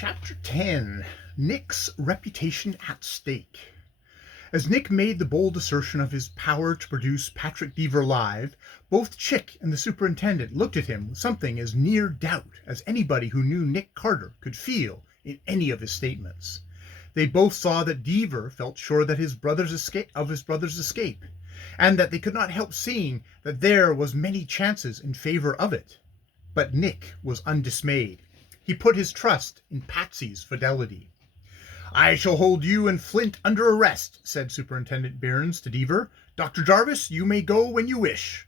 Chapter 10. Nick's Reputation at Stake. As Nick made the bold assertion of his power to produce Patrick Deaver live, both Chick and the superintendent looked at him with something as near doubt as anybody who knew Nick Carter could feel in any of his statements. They both saw that Deaver felt sure that his brother's escape, and that they could not help seeing that there was many chances in favor of it. But Nick was undismayed. He put his trust in Patsy's fidelity. "I shall hold you and Flint under arrest," said Superintendent Behrens to Deaver. "Dr. Jarvis, you may go when you wish."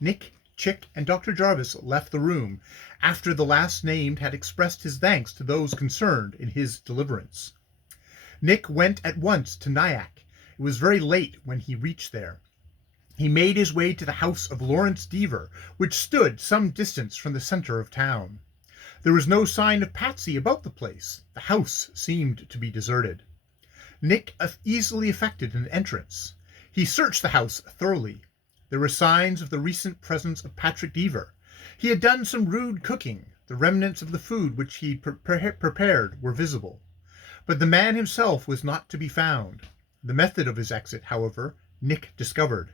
Nick, Chick, and Dr. Jarvis left the room after the last named had expressed his thanks to those concerned in his deliverance. Nick went at once to Nyack. It was very late when he reached there. He made his way to the house of Lawrence Deaver, which stood some distance from the center of town. There was no sign of Patsy about the place. The house seemed to be deserted. Nick easily effected an entrance. He searched the house thoroughly. There were signs of the recent presence of Patrick Deaver. He had done some rude cooking. The remnants of the food which he prepared were visible. But the man himself was not to be found. The method of his exit, however, Nick discovered.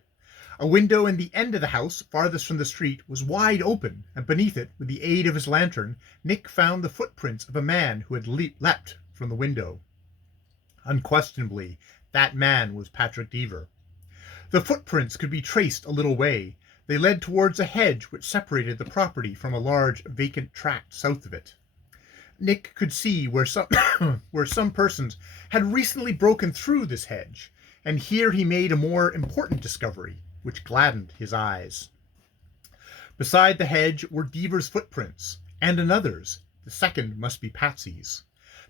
A window in the end of the house, farthest from the street, was wide open, and beneath it, with the aid of his lantern, Nick found the footprints of a man who had leapt from the window. Unquestionably, that man was Patrick Deaver. The footprints could be traced a little way. They led towards a hedge which separated the property from a large vacant tract south of it. Nick could see where some persons had recently broken through this hedge, and here he made a more important discovery, which gladdened his eyes. Beside the hedge were Deaver's footprints, and another's. The second must be Patsy's.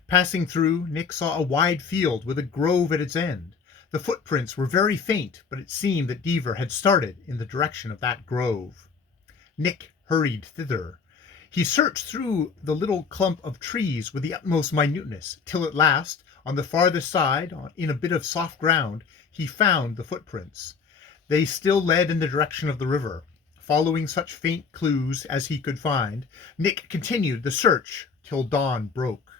Passing through, Nick saw a wide field with a grove at its end. The footprints were very faint, but it seemed that Deaver had started in the direction of that grove. Nick hurried thither. He searched through the little clump of trees with the utmost minuteness, till at last, on the farthest side, in a bit of soft ground, he found the footprints. They still led in the direction of the river. Following such faint clues as he could find, Nick continued the search till dawn broke.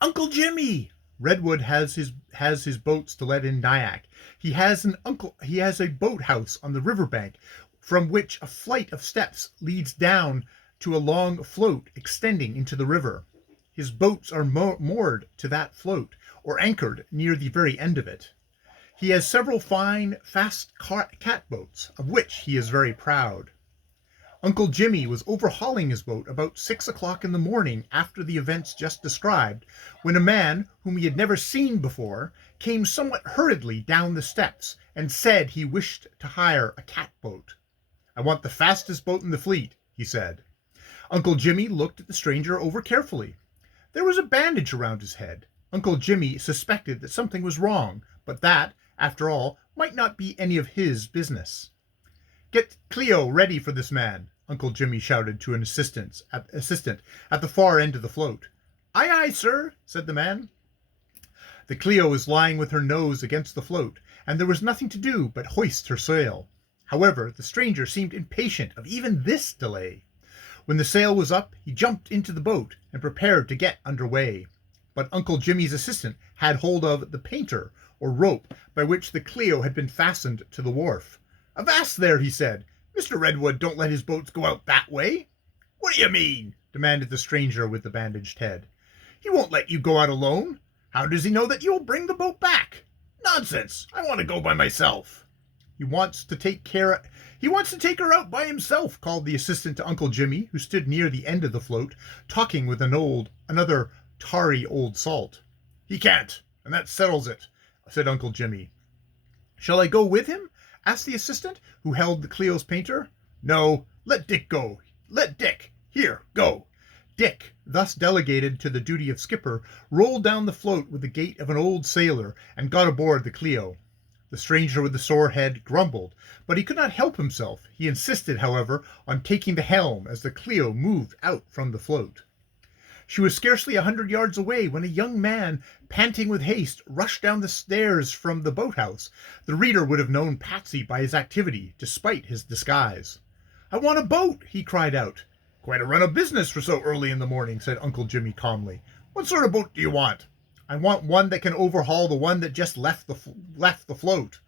"Uncle Jimmy!" Redwood has his boats to let in Nyack. He has a boathouse on the riverbank from which a flight of steps leads down to a long float extending into the river. His boats are moored to that float, or anchored near the very end of it. He has several fine, fast catboats, of which he is very proud. Uncle Jimmy was overhauling his boat about 6 o'clock in the morning after the events just described, when a man, whom he had never seen before, came somewhat hurriedly down the steps and said he wished to hire a catboat. "I want the fastest boat in the fleet," he said. Uncle Jimmy looked at the stranger over carefully. There was a bandage around his head. Uncle Jimmy suspected that something was wrong, but that, after all, might not be any of his business. "Get Cleo ready for this man," Uncle Jimmy shouted to an assistant at the far end of the float. "Aye, aye, sir," said the man. The Cleo was lying with her nose against the float, and there was nothing to do but hoist her sail. However, the stranger seemed impatient of even this delay. When the sail was up, he jumped into the boat and prepared to get under way. But Uncle Jimmy's assistant had hold of the painter, or rope, by which the Cleo had been fastened to the wharf. "Avast there," he said. "Mr. Redwood don't let his boats go out that way." "What do you mean?" demanded the stranger with the bandaged head. "He won't let you go out alone. How does he know that you'll bring the boat back?" "Nonsense! I want to go by myself." He wants to take her out by himself," called the assistant to Uncle Jimmy, who stood near the end of the float, talking with another tarry old salt. "He can't, and that settles it," said Uncle Jimmy. "Shall I go with him?" asked the assistant, who held the Cleo's painter. "No, let Dick go. Let Dick. Here, go." Dick, thus delegated to the duty of skipper, rolled down the float with the gait of an old sailor and got aboard the Cleo. The stranger with the sore head grumbled, but he could not help himself. He insisted, however, on taking the helm as the Cleo moved out from the float. She was scarcely 100 yards away when a young man, panting with haste, rushed down the stairs from the boathouse. The reader would have known Patsy by his activity, despite his disguise. "I want a boat," he cried out. Quite a run of business for so early in the morning, said Uncle Jimmy calmly. What sort of boat do you want? I want one that can overhaul the one that just left the float.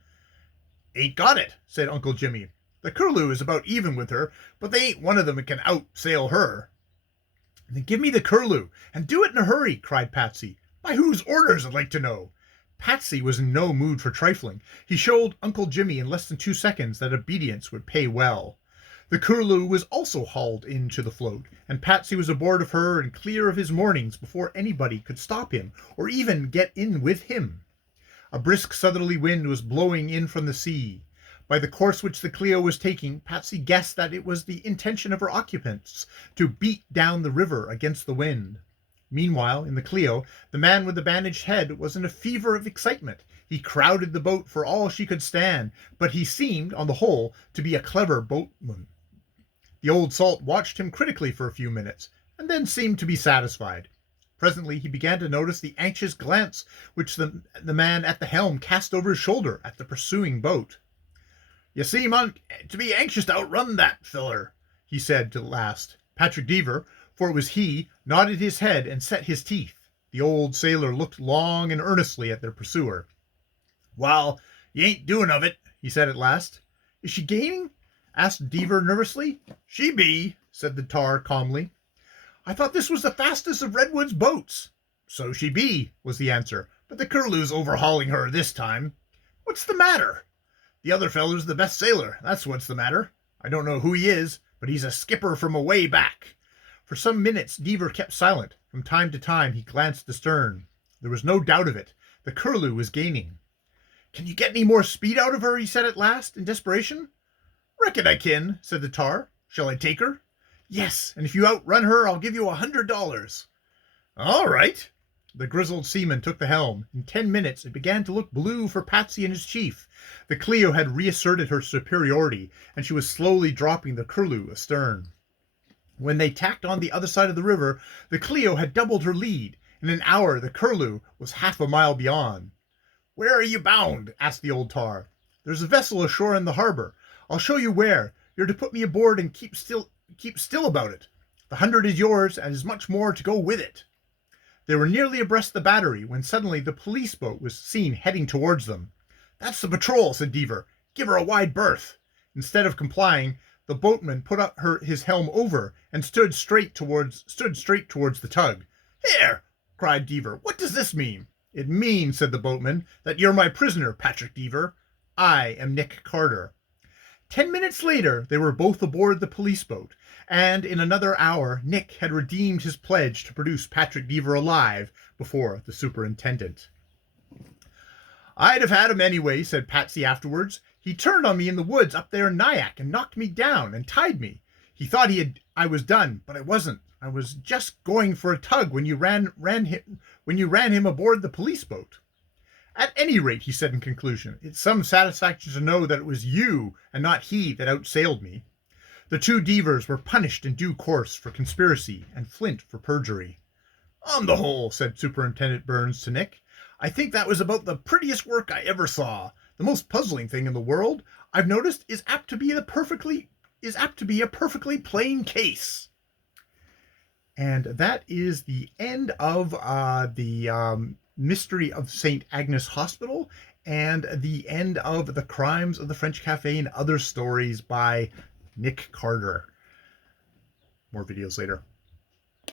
Ain't got it, said Uncle Jimmy. The Curlew is about even with her, but they ain't one of them that can outsail her. Then give me the Curlew, and do it in a hurry, cried Patsy. By whose orders, I'd like to know. Patsy was in no mood for trifling. He showed Uncle Jimmy in less than 2 seconds that obedience would pay well. The Curlew was also hauled into the float, and Patsy was aboard of her and clear of his moorings before anybody could stop him or even get in with him. A brisk southerly wind was blowing in from the sea. By the course which the Clio was taking, Patsy guessed that it was the intention of her occupants to beat down the river against the wind. Meanwhile, in the Clio, the man with the bandaged head was in a fever of excitement. He crowded the boat for all she could stand, but he seemed, on the whole, to be a clever boatman. The old salt watched him critically for a few minutes, and then seemed to be satisfied. Presently he began to notice the anxious glance which the man at the helm cast over his shoulder at the pursuing boat. "You seem to be anxious to outrun that filler," he said to last. Patrick Deaver, for it was he, nodded his head and set his teeth. The old sailor looked long and earnestly at their pursuer. "Well, you ain't doing of it," he said at last. "Is she gaining?" asked Deaver nervously. "She be," said the tar calmly. "I thought this was the fastest of Redwood's boats." "So she be," was the answer, "but the Curlew's overhauling her this time." "What's the matter?" "The other feller's the best sailor, that's what's the matter. I don't know who he is, but he's a skipper from away back." For some minutes Deaver kept silent. From time to time he glanced astern. There was no doubt of it. The Curlew was gaining. "Can you get any more speed out of her?" he said at last, in desperation. "Reckon I can," said the tar. "Shall I take her?" "Yes, and if you outrun her, I'll give you $100. "All right." The grizzled seaman took the helm. In 10 minutes it began to look blue for Patsy and his chief. The Clio had reasserted her superiority, and she was slowly dropping the Curlew astern. When they tacked on the other side of the river, the Clio had doubled her lead. In an hour the Curlew was half a mile beyond. "Where are you bound?" asked the old tar. "There's a vessel ashore in the harbor. I'll show you where. You're to put me aboard and keep still about it. The 100 is yours, and is much more to go with it." They were nearly abreast the battery when suddenly the police boat was seen heading towards them. "That's the patrol," said Deaver. "Give her a wide berth." Instead of complying, the boatman put up his helm over and stood straight towards the tug. "Here!" cried Deaver. "What does this mean?" "It means," said the boatman, "that you're my prisoner, Patrick Deaver. I am Nick Carter." 10 minutes later they were both aboard the police boat, and in another hour Nick had redeemed his pledge to produce Patrick Deaver alive before the superintendent. "I'd have had him anyway," said Patsy afterwards. "He turned on me in the woods up there in Nyack and knocked me down and tied me. He thought I was done, but I wasn't. I was just going for a tug when you ran him aboard the police boat." "At any rate," he said in conclusion, "it's some satisfaction to know that it was you and not he that outsailed me." The 2 Deavers were punished in due course for conspiracy and Flint for perjury. "On the whole," said Superintendent Burns to Nick, "I think that was about the prettiest work I ever saw. The most puzzling thing in the world, I've noticed, is apt to be a perfectly plain case." And that is the end of the Mystery of St. Agnes Hospital and the end of The Crimes of the French Cafe and Other Stories by Nick Carter. More videos later.